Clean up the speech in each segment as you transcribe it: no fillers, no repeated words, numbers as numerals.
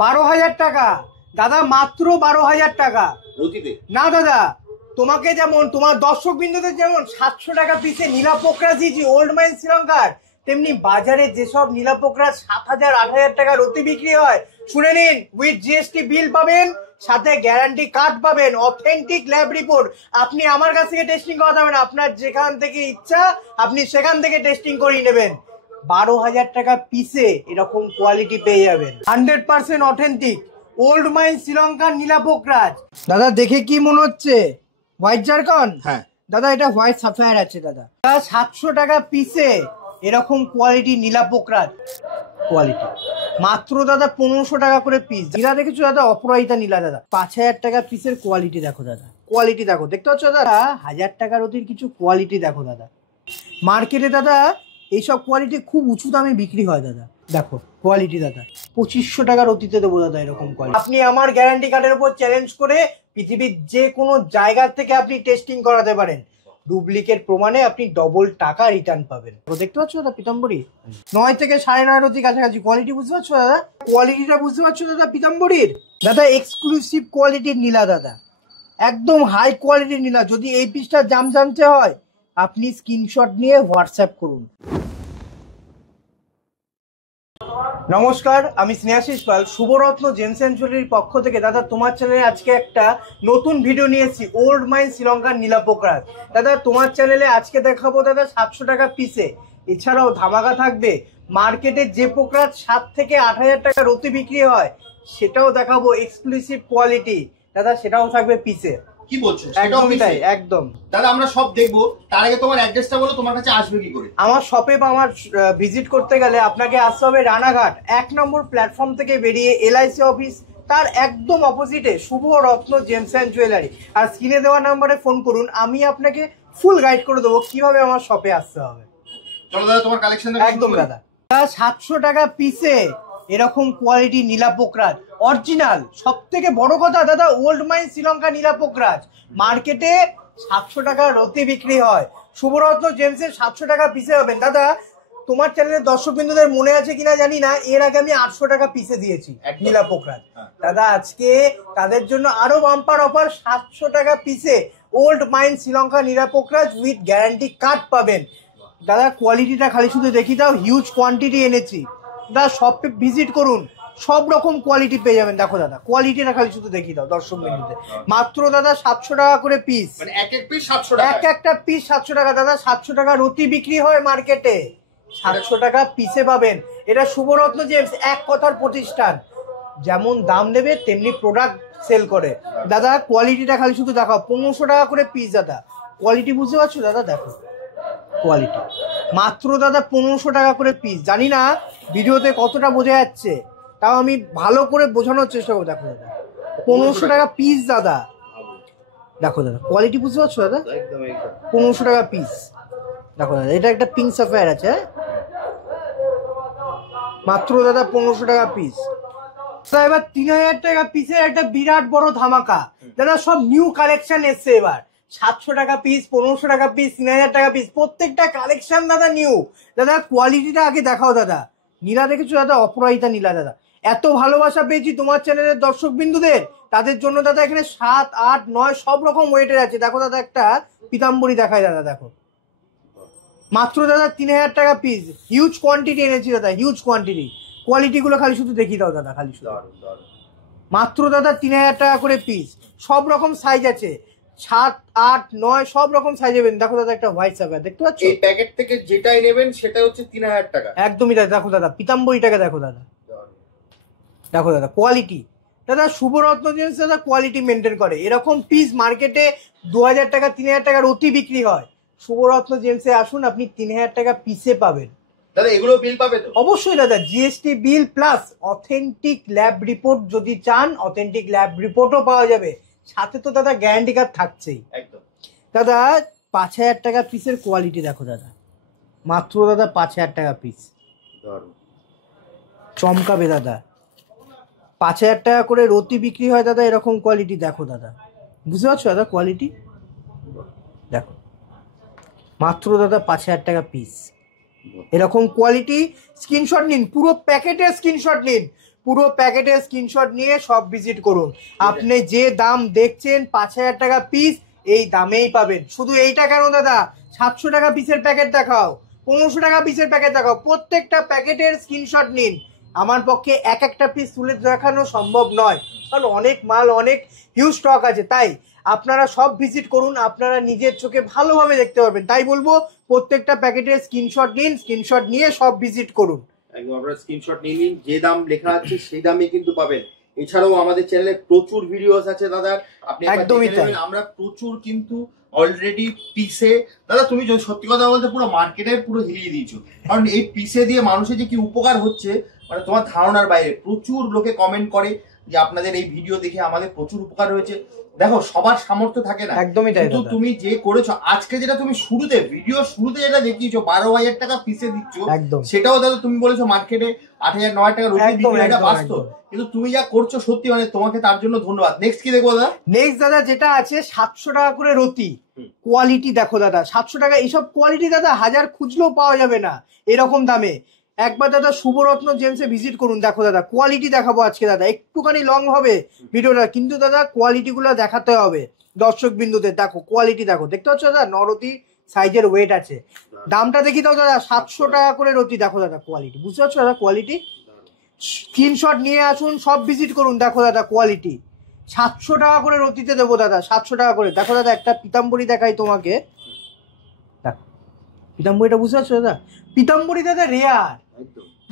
12,000 টাকা দাদা, মাত্র 12,000 টাকা না দাদা। তোমাকে যেমন তোমার দর্শক বিন্দুদের যেমন 700 টাকা পিসে নীলা পোকরা দিয়েছি ওল্ড মাইন শ্রীলঙ্কার, তেমনি বাজারে যেসব নীলা পোকরা 7,000 8,000 টাকা রতি বিক্রি হয়, শুনে নিন, উইথ জিএসটি বিল পাবেন, সাথে গ্যারান্টি কার্ড পাবেন, অথেন্টিক ল্যাব রিপোর্ট। আপনি আমার কাছ থেকে টেস্টিং করাতে হবে না, আপনার যেখান থেকে ইচ্ছা আপনি সেখান থেকে টেস্টিং করিয়ে নেবেন। 12,000 টাকা পিসে এরকম কোয়ালিটি পেয়ে যাবেন, 100% অথেন্টিক ওল্ড মাইন শ্রীলঙ্কার নীলা পোকরাজ। দাদা দেখে কি মনে হচ্ছে? White zircon? হ্যাঁ দাদা, এটা হোয়াইট সাফায়ার আছে দাদা। 700 টাকা পিসে এরকম কোয়ালিটি নীলা পোকরাজ কোয়ালিটি, মাত্র দাদা 1500 টাকা করে পিস। নীলা দেখেছো দাদা? অপরাজিতা নীলা দাদা, 5,000 টাকা পিসের কোয়ালিটি দেখো দাদা, কোয়ালিটি দেখো, দেখতে পাচ্ছ দাদা? 1000 টাকার অতির কিছু কোয়ালিটি দেখো দাদা। মার্কেটে দাদা এইসব কোয়ালিটি খুব উঁচু দামে বিক্রি হয় দাদা, দেখো কোয়ালিটি দাদা। 2500 টাকার অতিতে দেবো দাদা এরকম কোয়ালিটি। আপনি আমার গ্যারান্টি কার্ডের উপর চ্যালেঞ্জ করে পৃথিবীর যে কোনো জায়গা থেকে আপনি টেস্টিং করাতে পারেন, ডুপ্লিকেট প্রমাণে আপনি ডবল টাকা রিটার্ন পাবেন। দেখতে পাচ্ছ দাদা পিতাম্বরী 9 থেকে 9.5 অতি কাছাকাছি কোয়ালিটি, বুঝতে পারছো দাদা? কোয়ালিটিটা বুঝতে পারছো দাদা পিতাম্বরীর? দাদা এক্সক্লুসিভ কোয়ালিটির নীলা দাদা, একদম হাই কোয়ালিটির নীলা। যদি এই পিসটা দাম জানতে হয় আপনি স্ক্রিনশট নিয়ে হোয়াটসঅ্যাপ করুন। নমস্কার, আমি স্নেহাশিস পাল, শুভরত্ন জেমস এন্ড জুয়েলারির পক্ষ থেকে। দাদা তোমার চ্যানেলে আজকে একটা নতুন ভিডিও নিয়ে এসেছি, ওল্ড মাইন শ্রীলঙ্কার নীলা পোকরাজ। দাদা তোমার চ্যানেলে আজকে দেখাবো দাদা 700 টাকা পিসে, এছাড়াও ধামাকা থাকবে। মার্কেটে যে পোকরাজ 7 থেকে 8,000 টাকা রতি বিক্রি হয় সেটাও দেখাবো, এক্সক্লুসিভ কোয়ালিটি দাদা, সেটাও থাকবে পিসে। কি বলছো? একদমই তাই, একদম দাদা আমরা সব দেখবো, তার আগে তোমার অ্যাড্রেসটা বলো, তোমার কাছে আসবে কি করে? আমার শপে বা আমার ভিজিট করতে গেলে আপনাকে আসতে হবে রানাঘাট 1 নম্বর প্ল্যাটফর্ম থেকে বেরিয়ে এলআইসি অফিস, তার একদম অপোজিটে শুভ রত্ন জেমস অ্যান্ড জুয়েলারি। আর স্ক্রিনে দেওয়া নাম্বারে ফোন করুন, আমি আপনাকে ফুল গাইড করে দেবো কিভাবে আমার শপে আসতে হবে। চলো দাদা তোমার কালেকশন একদম দাদা। 700 টাকা পিসে এরকম কোয়ালিটি নীলা পোকরাজ অরিজিনাল। সব থেকে বড় কথা দাদা, ওল্ড মাইন শ্রীলঙ্কা নীলা পোকরাজ মার্কেটে 700 টাকা রতি বিক্রি হয়, শুভরত্ন জেমসের 700 টাকা পিসে হবেন। দাদা তোমার চ্যানেলের দর্শক বিন্দুদের মনে আছে কিনা জানি না, এর আগে আমি 800 টাকা পিসে দিয়েছি নীলা পোকরাজ। দাদা আজকে তাদের জন্য আরো বাম্পার অফার, 700 টাকা পিসে ওল্ড মাইন শ্রীলঙ্কা নীলা পোকরাজ উইথ গ্যারান্টি কার্ড পাবেন। দাদা কোয়ালিটিটা খালি শুধু দেখি দাও, হিউজ কোয়ান্টিটি এনেছি দাদা, শপে ভিজিট করুন, সব রকম কোয়ালিটি পেয়ে যাবেন। দেখো দাদা কোয়ালিটিটা খালি শুধু দেখি দাও দর্শক বিন্দুতে, মাত্র দাদা 700 টাকা করে পিস, মানে এক এক পিস 700 টাকা, এক একটা পিস 700 টাকা দাদা। 700 টাকা রতি বিক্রি হয় মার্কেটে, 700 টাকা পিসে পাবেন। এটা শুভরত্ন জেমস এক কথার প্রতিষ্ঠান, যেমন দাম দেবে তেমনি প্রোডাক্ট সেল করে। দাদা কোয়ালিটিটা খালি শুধু দেখাও, 1500 টাকা করে পিস দাদা। কোয়ালিটি বুঝতে পারছো দাদা? দেখো কোয়ালিটি, মাত্র দাদা 1500 টাকা করে পিস। জানি না ভিডিওতে কতটা বোঝা যাচ্ছে, তাও আমি ভালো করে বোঝানোর চেষ্টা করবো। দেখো দাদা 1500 টাকা পিস দাদা, দেখো দাদা কোয়ালিটি বুঝতে পারছো দাদা? 1500 টাকা পিস। দেখো দাদা এটা একটা পিঙ্ক সাফায়ার আছে, মাত্র দাদা 1500 টাকা পিস। এবার 3000 টাকা পিসের একটা বিরাট বড় ধামাকা দাদা, সব নিউ কালেকশন এসছে এবার। 700 টাকা পিস, 1500 টাকা পিস, 3000 টাকা পিস, প্রত্যেকটা কালেকশন দাদা নিউ। দাদা কোয়ালিটিটা আগে দেখাও দাদা। নীলা দেখেছো দাদা? অপরাজিতা নীলা দাদা, এত ভালোবাসা পেয়েছি তোমার চ্যানেলের দর্শক বিন্দুদের, তাদের জন্য দাদা এখানে 7, 8, 9 সব রকম ওয়েটের আছে। দেখো দাদা একটা পিতাম্বরী দেখায় দাদা, দেখো মাত্র দাদা 3000 টাকা পিস, হিউজ কোয়ান্টিটি এনেছি দাদা, হিউজ কোয়ান্টিটি। কোয়ালিটি গুলো খালি শুধু দেখিয়ে দাও দাদা, খালি শুধু। মাত্র দাদা 3000 টাকা করে পিস, সব রকম সাইজ আছে, 7, 8, 9 সব রকম সাইজ পাবেন। দেখো দাদা একটা হোয়াইট সাফায়ার, দেখতে পাচ্ছ? এই প্যাকেট থেকে যেটাই নেবেন সেটা হচ্ছে 3000 টাকা। একদমই দাদা। দেখো দাদা পিতাম্বরীটাকে দেখো দাদা, দেখো দাদা কোয়ালিটি। দাদা শুভরত্ন জেমস দাদা কোয়ালিটি মেনটেন করে, এরকম পিস মার্কেটে 2000 টাকা 3000 টাকার অতি বিক্রি হয়, শুভরত্ন জেমসে আসুন, আপনি 3000 টাকা পিসে পাবেন। দাদা এগুলো বিল পাবে তো? অবশ্যই দাদা, GST bill plus authentic lab report যদি চান, অথেন্টিক ল্যাব রিপোর্টও পাওয়া যাবে, সাথে তো দাদা গ্যারান্টি কার্ড থাকছেই। একদম দাদা 5000 টাকা পিসের কোয়ালিটি দেখো দাদা, মাত্র দাদা 5000 টাকা পিস, চমকাবে দাদা। 5000 টাকা করে রতি বিক্রি হয় দাদা, এরকম কোয়ালিটি দেখো দাদা, বুঝতে পারছো দাদা? কোয়ালিটি দেখো, মাত্র দাদা 5000 টাকা পিস, এরকম কোয়ালিটি। স্ক্রিনশট নিন, পুরো প্যাকেটের স্ক্রিনশট নিন, পুরো প্যাকেটের স্ক্রিনশট নিয়ে সব ভিজিট করুন। আপনি যে দাম দেখছেন 5,000 টাকা পিস, এই দামেই পাবেন। শুধু এইটা কেন দাদা, 700 টাকা পিসের প্যাকেট দেখাও, 1500 টাকা পিসের প্যাকেট দেখাও, প্রত্যেকটা প্যাকেটের স্ক্রিনশট নিন। আমার পক্ষে এক একটা পিস তুলে দেখানো সম্ভব নয়, কারণ অনেক মাল, অনেক হিউজ স্টক আছে। তাই আপনারা সব ভিজিট করুন, আপনারা নিজের চোখে ভালোভাবে দেখতে পারবেন। তাই বলবো প্রত্যেকটা প্যাকেটের স্ক্রিনশট নিন, স্ক্রিনশট নিয়ে সব ভিজিট করুন। একদম আপনারা স্ক্রিনশট নিয়ে নিন, যে দাম লেখা আছে সেই দামে কিন্তু পাবেন। এছাড়াও আমাদের চ্যানেলে প্রচুর ভিডিওস আছে দাদা, আপনি একদমই তাই। আমরা প্রচুর কিন্তু অলরেডি পিসে, দাদা তুমি যদি সত্যি কথা বলতে পুরো মার্কেটে পুরো হিলিয়ে দিয়েছো, কারণ এই পিসে দিয়ে মানুষের যে কি উপকার হচ্ছে মানে তোমার ধারণার বাইরে। প্রচুর লোকে কমেন্ট করে যে আপনাদের এই ভিডিও দেখে আমাদের প্রচুর উপকার হয়েছে। দেখো সবার সামর্থ্য থাকে না, একদমই তাই। কিন্তু তুমি যে করেছো আজকে, যেটা তুমি শুরুতে ভিডিও শুরুতে যেটা দেখিয়েছো 12,000 টাকা পিসে দিচ্ছ, সেটাও দাদা তুমি বলেছো মার্কেটে 8,000 9,000 টাকা রুটি দিচ্ছ, এটা বাস্তব। কিন্তু তুমি যা করছো সত্যি মানে তোমাকে তার জন্য ধন্যবাদ। নেক্সট কি দেখবো দাদা? নেক্সট দাদা যেটা আছে 700 টাকা করে রতি, কোয়ালিটি দেখো দাদা, 700 টাকা। এইসব কোয়ালিটি দাদা 1000 খুঁজলেও পাওয়া যাবে না এরকম দামে। একবার দাদা শুভরত্ন জেমসে ভিজিট করুন। দেখো দাদা কোয়ালিটি দেখাবো আজকে দাদা, একটুখানি লং হবে ভিডিওটা, কিন্তু দাদা কোয়ালিটি গুলো দেখাতে হবে দর্শক বিন্দুতে। দেখো কোয়ালিটি দেখো, দেখতে পাচ্ছ দাদা, নরতি সাইজের ওয়েট আছে। দামটা দেখি দাও দাদা, 700 টাকা করে রতি। দেখো দাদা কোয়ালিটি, বুঝতে পারছো দাদা কোয়ালিটি? স্ক্রিনশট নিয়ে আসুন, সব ভিজিট করুন। দেখো দাদা কোয়ালিটি, 700 টাকা করে রতিতে দেবো দাদা, 700 টাকা করে। দেখো দাদা একটা পিতাম্বরী দেখাই তোমাকে, দেখো পিতাম্বরীটা, বুঝতে পারছো দাদা? পিতাম্বরী দাদা রেয়ার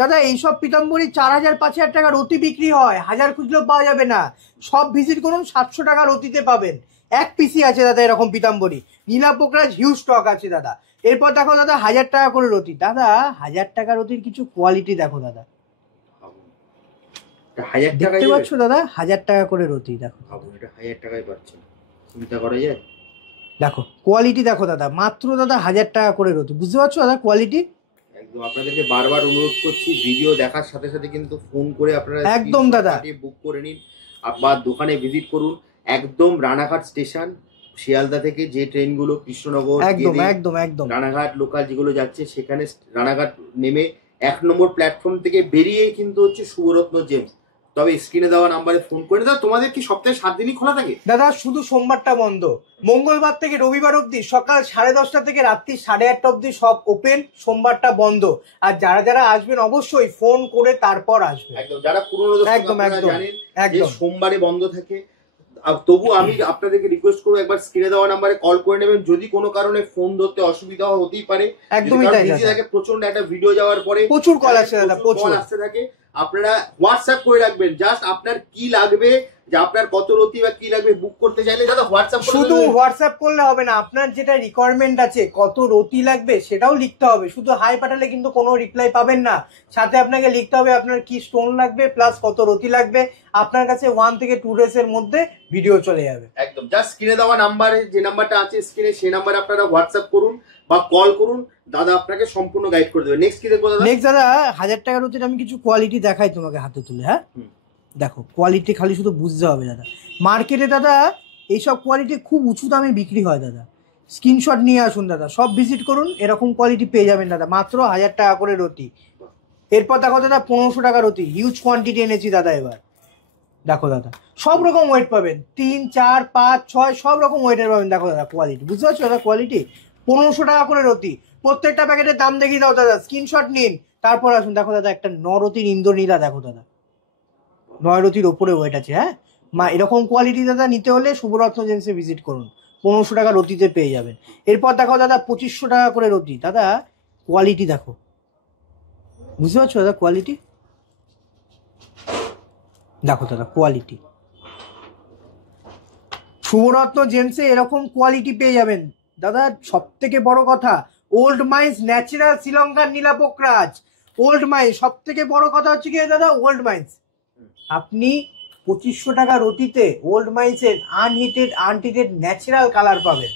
দাদা, এইসব পিতাম্বরী 4,000 5,000 টাকা রতি বিক্রি হয়, 1000 খুঁজলেও পাওয়া যাবে না। সব ভিজিট করুন, 700 টাকা রতিতে পাবেন। এক পিসি আছে দাদা এরকম পিতাম্বরী, নীলা পোকরাজ হিউজ স্টক আছে দাদা। এরপর দেখো দাদা 1000 টাকা করে রতি। দাদা 1000 টাকা রতির কিছু কোয়ালিটি দেখো দাদা, দেখতে পাচ্ছ দাদা, 1000 টাকা করে রতি। দেখো 1000 টাকায় পাচ্ছেন, চিন্তা করা যায়। দেখো কোয়ালিটি দেখো দাদা, মাত্র দাদা 1000 টাকা করে রতি, বুঝতে পারছো দাদা কোয়ালিটি? একদম আপনাদেরকে বারবার অনুরোধ করছি, ভিডিও দেখার সাথে সাথে কিন্তু ফোন করে আপনারা একদম দাদা বুক করে নিন, আবার দোকানে ভিজিট করুন। একদম রানাঘাট স্টেশন, শিয়ালদা থেকে যে ট্রেনগুলো কৃষ্ণনগর, একদম একদম একদম রানাঘাট লোকাল যেগুলো যাচ্ছে, সেখানে রানাঘাট নেমে 1 নম্বর প্ল্যাটফর্ম থেকে বেরিয়ে কিন্তু হচ্ছে শুভরত্ন জেমস। তবে স্ক্রিনে দেওয়া নাম্বারে ফোন করে। দাদা তোমাদের কি সপ্তাহে 7 দিনই খোলা থাকে? দাদা শুধু সোমবারটা বন্ধ, মঙ্গলবার থেকে রবিবার অবধি সকাল 10:30 থেকে রাত্রি 8:30 অবধি সব ওপেন, সোমবারটা বন্ধ। আর যারা যারা আসবেন অবশ্যই ফোন করে তারপর আসবেন। একদম, যারা পুরনো একদম একদম একদম সোমবারে বন্ধ থাকে। তবু আমি আপনাদেরকে রিকোয়েস্ট করবো একবার স্ক্রিনে দেওয়া নাম্বারে কল করে নেবেন। যদি কোনো কারণে ফোন ধরতে অসুবিধা হতেই পারে, একদমই তাই দাদা, প্রচন্ড একটা ভিডিও যাওয়ার পরে প্রচুর কল আসে দাদা, প্রচুর আসতে থাকে। আপনারা হোয়াটসঅ্যাপ করে রাখবেন, জাস্ট আপনার কি লাগবে, যে আপনার কত রতি বা কি লাগবে বুক করতে চাইলে দাদা হোয়াটসঅ্যাপ, শুধু হোয়াটসঅ্যাপ করলে হবে না, আপনার যেটা রিকোয়ারমেন্ট আছে, কত রতি লাগবে সেটাও লিখতে হবে। শুধু হাই পাঠালে কিন্তু কোনো রিপ্লাই পাবেন না, সাথে আপনাকে লিখতে হবে আপনার কি স্টোন লাগবে প্লাস কত রতি লাগবে। আপনার কাছে 1 থেকে 2 ডেজ এর মধ্যে ভিডিও চলে যাবে। একদম, জাস্ট স্ক্রিনে দেওয়া নাম্বারে, যে নাম্বারটা আছে স্ক্রিনে, সেই নাম্বারে আপনারা হোয়াটসঅ্যাপ করুন বা কল করুন, দাদা আপনাকে সম্পূর্ণ গাইড করে দেবে। নেক্সট কি দেখবো দাদা? নেক্সট দাদা 1000 টাকার রতির আমি কিছু কোয়ালিটি দেখাই তোমাকে হাতে তুলে। হ্যাঁ দেখো কোয়ালিটি খালি শুধু বুঝতে হবে দাদা। মার্কেটে দাদা এইসব কোয়ালিটি খুব উঁচু দামে বিক্রি হয় দাদা, স্ক্রিনশট নিয়ে আসুন দাদা, সব ভিজিট করুন, এরকম কোয়ালিটি পেয়ে যাবেন দাদা, মাত্র 1000 টাকা করে রতি। এরপর দেখো দাদা 1500 টাকা রতি, হিউজ কোয়ান্টিটি এনেছি দাদা এবার। দেখো দাদা সব রকম ওয়েট পাবেন, 3 4 5 6 সব রকম ওয়েটের পাবেন। দেখো দাদা কোয়ালিটি, বুঝতে পারছো দাদা কোয়ালিটি? 1500 টাকা করে রতি। প্রত্যেকটা প্যাকেটের দাম দেখিয়ে দাও দাদা, স্ক্রিনশট নিন তারপর আসুন। দেখো দাদা একটা নরতির ইন্দ্রনীলা, দেখো দাদা 9 রতির ওপরে ওয়েট আছে। হ্যাঁ মা, এরকম কোয়ালিটি দাদা নিতে হলে শুভরত্ন জেমসে ভিজিট করুন, 1500 টাকা রতিতে পেয়ে যাবেন। এরপর দেখো দাদা 2500 টাকা করে রতি। দাদা কোয়ালিটি দেখো, বুঝতে পারছো দাদা কোয়ালিটি? দেখো দাদা কোয়ালিটি, শুভরত্ন জেমসে এরকম কোয়ালিটি পেয়ে যাবেন দাদা। সব থেকে বড় কথা, ওল্ড মাইন্স ন্যাচারাল শ্রীলঙ্কার নীলা পোকরাজ, ওল্ড মাইন্স। সব থেকে বড় কথা হচ্ছে কি দাদা, ওল্ড মাইন্স। আপনি 2500 টাকা রতিতে ওল্ড মাইন্সের আনহিটেড ন্যাচারাল কালার পাবেন।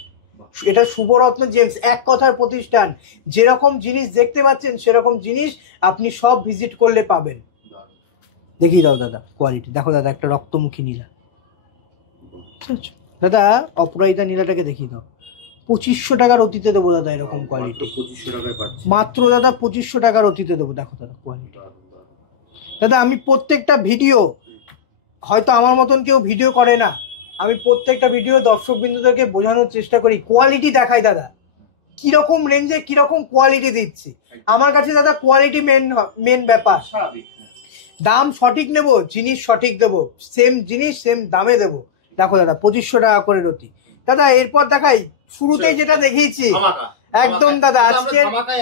এটা শুভরত্ন জেমস, এক কথার প্রতিষ্ঠান। যেরকম জিনিস দেখতে পাচ্ছেন সেরকম জিনিস আপনি সব ভিজিট করলে পাবেন। দেখিয়ে দাও দাদা কোয়ালিটি। দেখো দাদা একটা রক্তমুখী নীলা, দাদা অপরাজিতা নীলাটাকে দেখিয়ে দাও। 2500 টাকার অতীতে দেবো দাদা এরকম কোয়ালিটি, মাত্র দাদা 2500 টাকার অতীতে দেবো। দেখো দাদা কোয়ালিটি, দাদা আমি প্রত্যেকটা ভিডিও, হয়তো আমার মতন কেউ ভিডিও করে না, আমি প্রত্যেকটা ভিডিও দর্শক বিন্দুদেরকে বোঝানোর চেষ্টা করি, কোয়ালিটি দেখাই দাদা, কিরকম রেঞ্জে কিরকম কোয়ালিটি দিচ্ছি। আমার কাছে দাদা কোয়ালিটি মেন ব্যাপার। দাম সঠিক নেব, জিনিস সঠিক দেবো, সেম জিনিস সেম দামে দেবো। দেখো দাদা 2500 টাকা করে রতি। দাদা এরপর দেখাই, শুরুতেই যেটা দেখিয়েছি একদম দাদা আজকে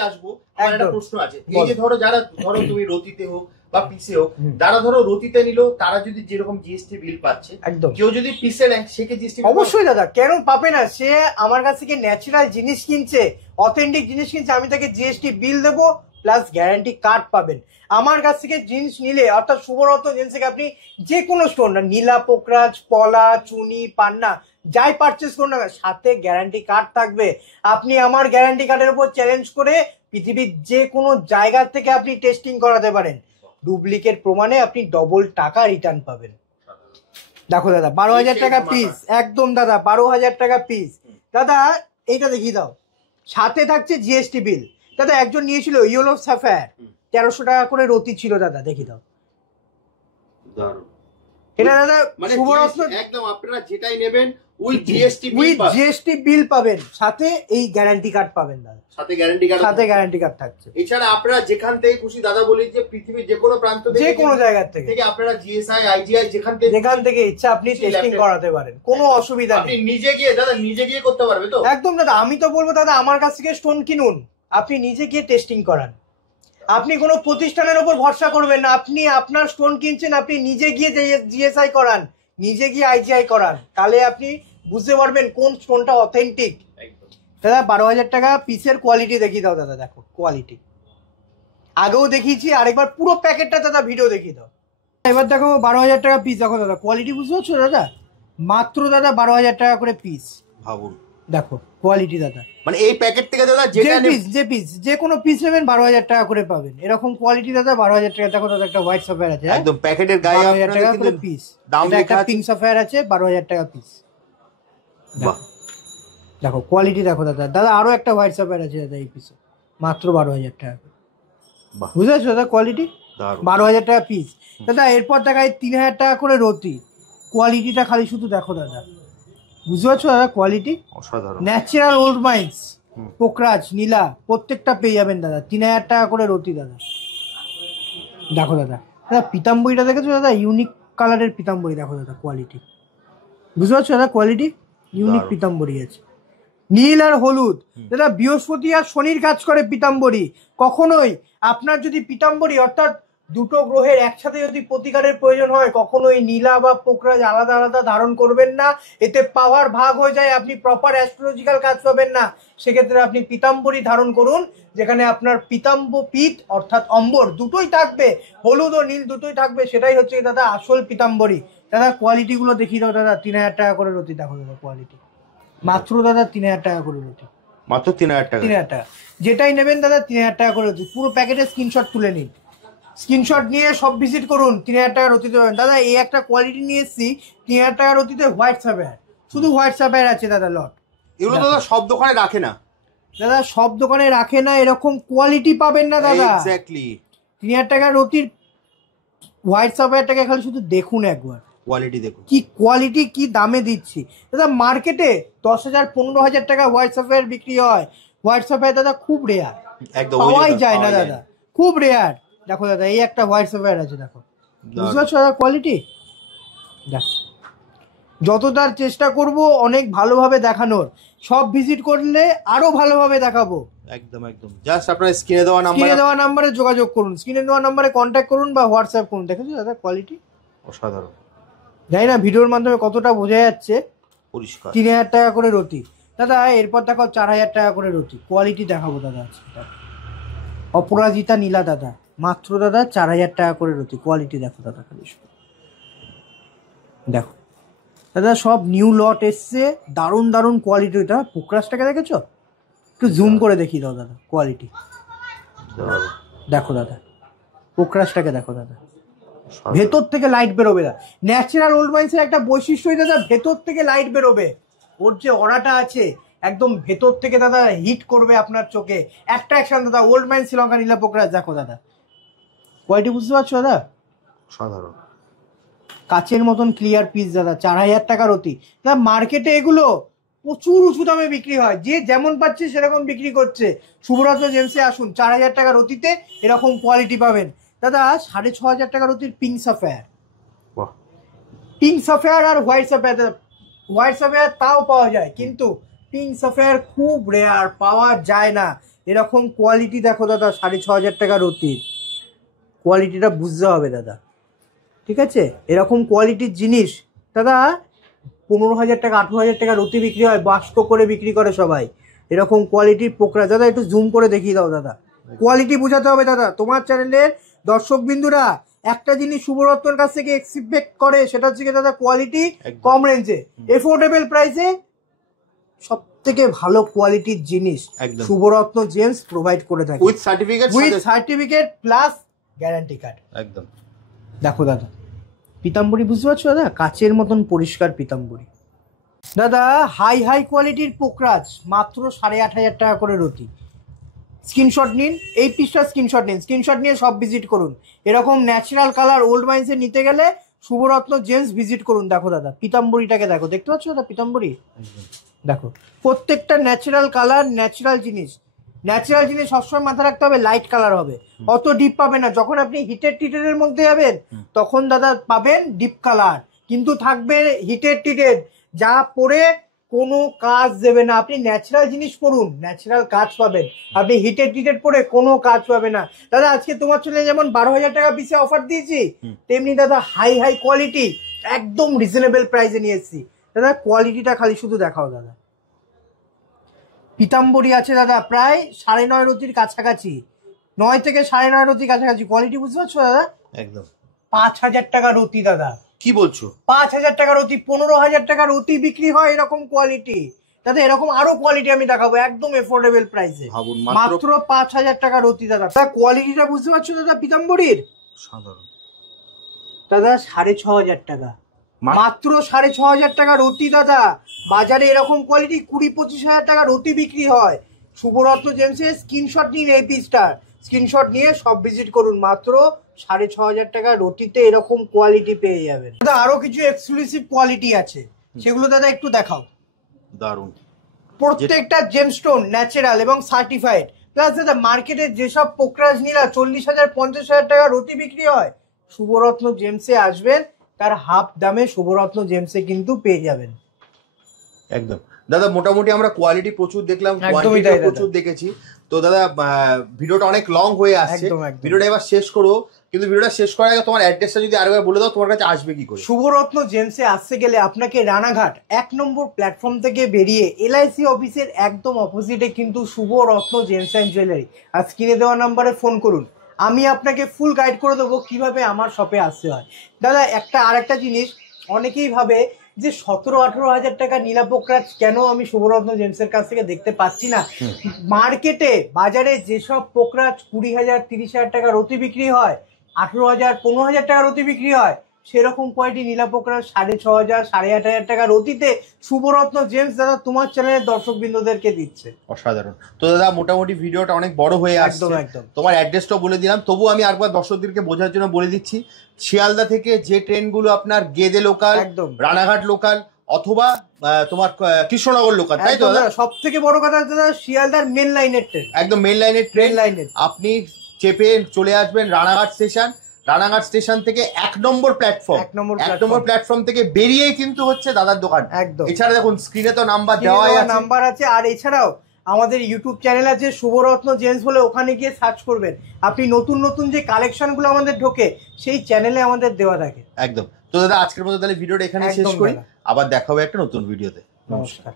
আসবো। আমার একটা প্রশ্ন আছে, এই যে ধরো যারা ধরো তুমি রতিতে হোক বা পিসে হোক, যারা ধরো রতিতে নিল তারা যদি যেরকম জিএসটি বিল পাচ্ছে, একদম কেউ যদি পিসে নেয় সে কি জিএসটি? অবশ্যই দাদা, কেন পাবে না? সে আমার কাছ থেকে ন্যাচারাল জিনিস কিনছে, অথেন্টিক জিনিস কিনছে, আমি তাকে জিএসটি বিল দেবো প্লাস গ্যারান্টি কার্ড পাবেন। আমার কাছ থেকে জিনিস নিলে, অর্থাৎ শুভরত্ন জিনিস থেকে আপনি যে কোনো স্টোর না, নীলা, পোকরাজ, পলা, চুনি, পান্না, যাই পারচেস করুন না, সাথে গ্যারান্টি কার্ড থাকবে। আপনি আমার গ্যারান্টি কার্ডের উপর চ্যালেঞ্জ করে পৃথিবীর যে কোনো জায়গা থেকে আপনি টেস্টিং করাতে পারেন, ডুপ্লিকেট প্রমাণে আপনি ডবল টাকা রিটার্ন পাবেন। দেখো দাদা 12,000 টাকা পিস, একদম দাদা 12,000 টাকা পিস। দাদা এইটা দেখিয়ে দাও, সাথে থাকছে জিএসটি বিল। দাদা একজন নিয়েছিল ইয়েলো সাফায়ার, 1300 টাকা করে রতি ছিল দাদা, দেখিয়ে দাও। এটা দাদা শুভরত্ন, একদম আপনারা যেটাই নেবেন উইথ জিএসটি বিল পাবেন, সাথে এই গ্যারান্টি কার্ড পাবেন দাদা, সাথে গ্যারান্টি কার্ড থাকছে। এছাড়া আপনারা যেখান থেকে খুশি, দাদা বলি যে পৃথিবীর যে কোনো প্রান্ত থেকে, যে কোনো জায়গা থেকে আপনারা জিএসআই, আইজিআই যেখান থেকে ইচ্ছা আপনি টেস্টিং করাতে পারেন, কোনো অসুবিধা নেই। আপনি নিজে গিয়ে করতে পারবে তো? একদম দাদা, আমি তো বলবো দাদা আমার কাছ থেকে স্টোন কিনুন, আপনি নিজে গিয়ে টেস্টিং করান। আপনি কোনো প্রতিষ্ঠানের উপর ভরসা করবেন না, আপনি আপনার স্টোন কিনছেন, আপনি নিজে গিয়ে জিএসআই করান, নিজে গিয়ে আইজিআই করান, তাহলে আপনি বুঝতে পারবেন কোন স্টোনটা অথেন্টিক। দাদা 12,000 টাকা পিসের কোয়ালিটি দেখিয়ে দাও দাদা, দেখো কোয়ালিটি আগেও দেখিয়েছি, আরেকবার পুরো প্যাকেটটা দাদা ভিডিও দেখিয়ে দাও। এবার দেখো 12,000 টাকা পিস, দেখো দাদা কোয়ালিটি বুঝতে পারছো দাদা, মাত্র দাদা 12,000 টাকা করে পিস। ভাবুন, দেখো কোয়ালিটি দাদা, মানে এই প্যাকেট থেকে দাদা যে কোনো পিস নেবেন 12,000 টাকা করে পাবেন, এরকম কোয়ালিটি দাদা 12,000 টাকা। দেখো দাদা একটা হোয়াইট সাফায়ার আছে, একদম প্যাকেটের গায়ে 12,000 টাকা করে পিস। একটা পিঙ্ক সাফায়ার আছে 12,000 টাকা পিস। দেখো কোয়ালিটি দেখো দাদা। দাদা আরো একটা হোয়াইট সাফায়ার আছে দাদা, এই পিসে মাত্র 12,000 টাকা। বুঝতে পারছো দাদা কোয়ালিটি, 12,000 টাকা পিস। দাদা এরপর দেখায় 3,000 টাকা করে রতি, কোয়ালিটিটা খালি শুধু দেখো দাদা, বুঝতে পারছো দাদা কোয়ালিটি অসাধারণ। ন্যাচারাল ওল্ড মাইন্স, পোকরাজ, নীলা প্রত্যেকটা পেয়ে যাবেন দাদা, 3,000 টাকা করে রতি দাদা। দেখো দাদা, দাদা পিতাম্বরীটা দেখেছো দাদা, ইউনিক কালারের পিতাম্বরী, দেখো দাদা কোয়ালিটি, বুঝতে পারছো দাদা কোয়ালিটি, ইউনিক পিতাম্বরী আছে, নীল আর হলুদ। দাদা বৃহস্পতি আর শনির কাজ করে পিতাম্বরী, কখনোই আপনার যদি পিতাম্বরী অর্থাৎ দুটো গ্রহের একসাথে যদি প্রতিকারের প্রয়োজন হয়, কখনোই নীলা বা পোকরাজ আলাদা আলাদা ধারণ করবেন না, এতে পাওয়ার ভাগ হয়ে যায়, আপনি প্রপার অ্যাস্ট্রোলজিক্যাল কাজ পাবেন না। সেক্ষেত্রে আপনি পিতাম্বরী ধারণ করুন, যেখানে আপনার পিত অর্থাৎ অম্বর দুটোই থাকবে, হলুদ ও নীল দুটোই থাকবে, সেটাই হচ্ছে দাদা আসল পিতাম্বরী। দাদা কোয়ালিটি গুলো দেখিয়ে দাও দাদা, 3,000 টাকা করে রতি, দেখো দাদা কোয়ালিটি মাত্র দাদা 3,000 টাকা করে রতি, মাত্র 3,000 টাকা। যেটাই নেবেন দাদা 3,000 টাকা করে রতি। পুরো প্যাকেটের স্ক্রিনশট তুলে নিন, স্ক্রিনশট নিয়ে সব ভিজিট করুন, 3,000 টাকা রতিতে পাবেন। দাদা এই একটা কোয়ালিটি নিয়ে এসেছি 3,000 টাকা রতিতে, হোয়াইট সাফায়ার, শুধু হোয়াইট সাফায়ার আছে দাদা লট। এগুলো দাদা সব দোকানে রাখে না দাদা, সব দোকানে রাখে না, এরকম কোয়ালিটি পাবেন না দাদা। এক্স্যাক্টলি 3,000 টাকা রতির হোয়াইট সাফায়ারটাকে খালি শুধু দেখুন একবার, কোয়ালিটি দেখুন কি কোয়ালিটি, কি দামে দিচ্ছি দাদা। মার্কেটে 10,000 15,000 টাকা হোয়াইট সাফায়ার বিক্রি হয়, হোয়াইট সাফায়ার দাদা খুব রেয়ার, পাওয়াই যায় না দাদা, খুব রেয়ার। দেখো দাদা এই একটা হোয়াইট সাফায়ার আছে, দেখো বুঝতে পারছো দাদা কোয়ালিটি। দেখো যতটার চেষ্টা করব অনেক ভালোভাবে দেখানোর, সব ভিজিট করলে আরো ভালোভাবে দেখাবো। একদম জাস্ট আপনারা স্ক্রিনে দেওয়া নাম্বারে যোগাযোগ করুন, স্ক্রিনে দেওয়া নাম্বারে কন্ট্যাক্ট করুন বা হোয়াটসঅ্যাপ করুন। দেখেছো দাদা কোয়ালিটি অসাধারণ, জানি না ভিডিওর মাধ্যমে কতটা বোঝা যাচ্ছে, পরিষ্কার। 3,000 টাকা করে রতি দাদা। এরপর দেখো 4,000 টাকা করে রতি, কোয়ালিটি দেখাবো দাদা। অপরাজিতা নীলা দাদা, মাত্র দাদা 4,000 টাকা করে রতি, কোয়ালিটি দেখো দাদা খালি দেখো দাদা, সব নিউ লট এসছে, দারুণ দারুণ কোয়ালিটি। দাদা পোকরাজটাকে দেখেছো, একটু জুম করে দেখিয়ে দাও দাদা কোয়ালিটি, দেখো দাদা পোকরাজটাকে দেখো দাদা, ভেতর থেকে লাইট বেরোবে দাদা। ন্যাচারাল ওল্ড মাইন্সের একটা বৈশিষ্ট্যই দাদা, ভেতর থেকে লাইট বেরোবে, ওর যে অরাটা আছে একদম ভেতর থেকে দাদা হিট করবে আপনার চোখে, অ্যাট্রাকশন দাদা। ওল্ড মাইন্স শ্রীলঙ্কা নীলা পোকরাজ, দেখো দাদা কোয়ালিটি বুঝতে পারছো দাদা, সাধারণ কাচের মতন ক্লিয়ার পিস দাদা, 4000 টাকার অতি। দাদা মার্কেটে এগুলো প্রচুর উঁচু দামে বিক্রি হয়, যে যেমন পাচ্ছে সেরকম বিক্রি করছে। শুভরত্ন জেমসে আসুন, 4000 টাকার অতিতে এরকম কোয়ালিটি পাবেন। দাদা 6500 টাকার অতির পিঙ্ক সাফায়ার, পিঙ্ক সাফায়ার আর হোয়াইট সাফায়ার। হোয়াইট সাফায়ার তাও পাওয়া যায়, কিন্তু পিঙ্ক সাফায়ার খুব রেয়ার, পাওয়া যায় না। এরকম কোয়ালিটি দেখো দাদা, 6500 টাকার অতির কোয়ালিটিটা বুঝতে হবে দাদা, ঠিক আছে? এরকম কোয়ালিটির জিনিস দাদা 15,000 টাকা 18,000 টাকার অতি বিক্রি হয়, বাস্ক করে বিক্রি করে সবাই। এরকম কোয়ালিটির পোকরা দাদা, একটু জুম করে দেখিয়ে দাও দাদা, কোয়ালিটি বোঝাতে হবে দাদা। তোমার চ্যানেলের দর্শক বিন্দুরা একটা জিনিস শুভরত্নর কাছ থেকে এক্সপেক্ট করে, সেটা হচ্ছে দাদা কোয়ালিটি, কম রেঞ্জে, এফোর্ডেবল প্রাইসে সব থেকে ভালো কোয়ালিটির জিনিস শুভরত্ন জেমস প্রোভাইড করে থাকে, with certificate plus guarantee card. একদম দেখো দাদা পিতাম্বরী, বুঝতে পারছো দাদা, কাচের মতন পরিষ্কার পিতাম্বরী। দাদা হাই কোয়ালিটির পোকরাজ মাত্র 8,500 টাকা করে রতি। স্ক্রিনশট নিন, এই পিসটা স্ক্রিনশট নিন, স্ক্রিনশট নিয়ে সব ভিজিট করুন। এরকম ন্যাচারাল কালার ওল্ড মাইন্সে নিতে গেলে শুভরত্ন জেমস ভিজিট করুন। দেখো দাদা পিতাম্বরীটাকে দেখো, দেখতে পাচ্ছ দাদা পিতাম্বরী? দেখো প্রত্যেকটা ন্যাচারাল কালার, ন্যাচারাল জিনিস। ন্যাচারাল জিনিস সবসময় মাথায় রাখতে হবে, লাইট কালার হবে, অত ডিপ পাবে না। যখন আপনি হিটেড টিটেডের মধ্যে যাবেন তখন দাদা পাবেন ডিপ কালার, কিন্তু থাকবে হিটেড টিটেড, যা পরে কোনো কাজ দেবে না। আপনি ন্যাচারাল জিনিস পড়ুন, ন্যাচারাল কাজ পাবেন। আপনি হিটেড টিটেড পরে কোনো কাজ পাবে না দাদা। আজকে তোমার চলে যেমন 12,000 টাকা পিসে অফার দিয়েছি, তেমনি দাদা হাই কোয়ালিটি একদম রিজনেবল প্রাইসে নিয়ে এসেছি দাদা। কোয়ালিটিটা খালি শুধু দেখাও দাদা। পিতাম্বরী আছে দাদা প্রায় 9.5 রতির কাছাকাছি, 9 থেকে 9.5 রতির কাছাকাছি। কোয়ালিটি বুঝতে পারছো দাদা? একদম 5,000 টাকা রতি দাদা। কি বলছো? 5,000 টাকা রতি, 15,000 টাকার রতি বিক্রি হয় এরকম কোয়ালিটি দাদা। এরকম আরো কোয়ালিটি আমি দেখাবো একদম এফোর্ডেবল প্রাইসে, মাত্র 5,000 টাকা রতি দাদা। কোয়ালিটিটা বুঝতে পারছো দাদা পিতাম্বরীর? সাধারণ দাদা 6,500 টাকা, মাত্র 6,500 টাকা রতি দাদা। বাজারে এরকম কোয়ালিটি 20-25,000 টাকা রতি বিক্রি হয়। শুভরত্ন জেমসের স্ক্রিনশট নিন, এই পিসটার স্ক্রিনশট নিয়ে সব ভিজিট করুন। মাত্র 6,500 টাকা রতিতে এরকম কোয়ালিটি পেয়ে যাবেন দাদা। আরো কিছু এক্সক্লুসিভ কোয়ালিটি আছে, সেগুলো দাদা একটু দেখাও। দারুন, প্রত্যেকটা জেমস্টোন ন্যাচারাল এবং সার্টিফাইড। প্লাস দাদা মার্কেটে যেসব পোকরাজ নীলা 40,000 50,000 টাকা রতি বিক্রি হয়, শুভরত্ন জেমসে আসবেন, তার হাফ দামে শুভরত্ন জেমসে কিন্তু পেয়ে যাবেন। একদম দাদা, মোটামুটি আমরা কোয়ালিটি প্রচুর দেখলাম, প্রচুর দেখেছি তো দাদা। ভিডিওটা অনেক লং হয়ে আসছে, ভিডিওটা এবার শেষ করবো, কিন্তু ভিডিওটা শেষ করার আগে তোমার অ্যাড্রেসটা যদি আরেকবার বলে দাও, তোমার কাছে আসবে কি করে? শুভরত্ন জেমসে আসতে গেলে আপনাকে রানাঘাট 1 নম্বর প্ল্যাটফর্ম থেকে বেরিয়ে LIC অফিসের একদম অপোজিটে কিন্তু শুভরত্ন জেমস অ্যান্ড জুয়েলারি, আর স্ক্রিনে দেওয়া নাম্বারে ফোন করুন, আমি আপনাকে ফুল গাইড করে দেবো কিভাবে আমার শপে আসতে হয়। দাদা আরেকটা জিনিস, অনেকেই ভাবে যে 17-18 হাজার টাকা নীলা পোকরাজ কেন আমি শুভরত্ন জেমসের কাছ থেকে দেখতে পাচ্ছি না। মার্কেটে বাজারে যেসব পোকরাজ 20,000 30,000 টাকা রতি বিক্রি হয়, 18,000 15,000 টাকা রতি বিক্রি হয়, সেরকম কোয়ালিটি নীলা পোকরাজ 6,500 8,500 টাকা রতিতে শুভরত্ন জেমস দাদা তোমার চ্যানেলের দর্শক বিন্দুদেরকে দিচ্ছে। অসাধারণ। তো দাদা মোটামুটি ভিডিওটা অনেক বড় হয়ে আসছে, একদম তোমার অ্যাড্রেসটাও বলে দিলাম, তবু আমি আরেকবার দর্শকদেরকে বোঝার জন্য বলে দিচ্ছি। শিয়ালদা থেকে যে ট্রেনগুলো আপনার গেদে লোকাল, রানাঘাট লোকাল অথবা তোমার কৃষ্ণনগর লোকাল, তাই তো দাদা? সব থেকে বড় কথা দাদা, শিয়ালদার মেন লাইনের ট্রেন, একদম মেন লাইনের ট্রেন, আপনি চেপে চলে আসবেন রানাঘাট স্টেশন। রানাঘাট স্টেশন থেকে 1 নম্বর প্ল্যাটফর্ম থেকে বেরিয়েই কিন্তু হচ্ছে দাদার দোকান। একদম। এছাড়া দেখুন স্ক্রিনে তো নাম্বার দেওয়া আছে, আর এছাড়াও আমাদের ইউটিউব চ্যানেল আছে শুভরত্ন জেমস বলে, ওখানে গিয়ে সার্চ করবেন, আপনি নতুন যে কালেকশন গুলো আমাদের ঢোকে সেই চ্যানেলে আমাদের দেওয়া থাকে। একদম। তো দাদা আজকের মতো তাহলে ভিডিওটা এখানে শেষ করি, আবার দেখা হবে একটা নতুন ভিডিওতে। নমস্কার।